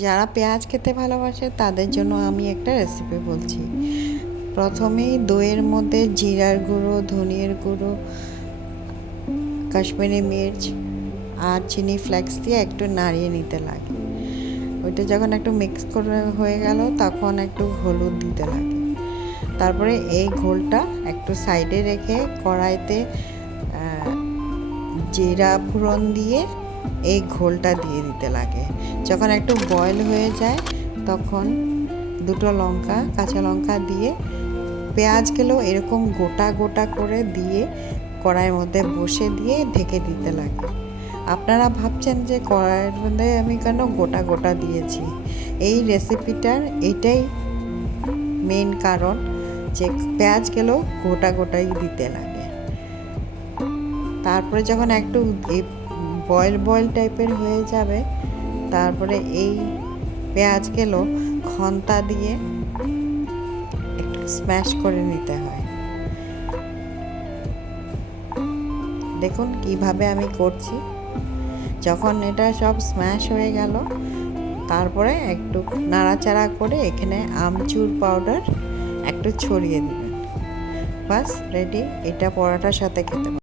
যারা পেঁয়াজ খেতে ভালোবাসে তাদের জন্য আমি একটা রেসিপি বলছি। প্রথমেই দইয়ের মধ্যে জিরার গুঁড়ো, ধনিয়ার গুঁড়ো, কাশ্মীরি মির্চ আর চিনি ফ্লেক্স দিয়ে একটু নাড়িয়ে নিতে লাগে। ওইটা যখন একটু মিক্স করে হয়ে গেল তখন একটু হলুদ দিতে লাগে। তারপরে এই ঘোলটা একটু সাইডে রেখে কড়াইতে জিরা ফোড়ন দিয়ে এই ঘোলটা দিয়ে দিতে লাগে। যখন একটু বয়েল হয়ে যায় তখন দুটো লঙ্কা, কাঁচা লঙ্কা দিয়ে পেঁয়াজগুলো এরকম গোটা গোটা করে দিয়ে কড়াইয়ের মধ্যে বসে দিয়ে ঢেকে দিতে লাগে। আপনারা ভাবছেন যে কড়াইয়ের মধ্যে আমি কেন গোটা গোটা দিয়েছি, এই রেসিপিটার এটাই মেন কারণ যে পেঁয়াজগুলো গোটা গোটাই দিতে লাগে। তারপরে যখন একটু বয়েল টাইপের হয়ে যাবে তারপরে এই পেঁয়াজগুলো খন্তা দিয়ে একটু স্ম্যাশ করে নিতে হয়। দেখুন কিভাবে আমি করছি। যখন এটা সব স্ম্যাশ হয়ে গেল তারপরে একটু নাড়াচাড়া করে এখানে আমচুর পাউডার একটু ছড়িয়ে দেবেন। বাস রেডি। এটা পরোটার সাথে খেতে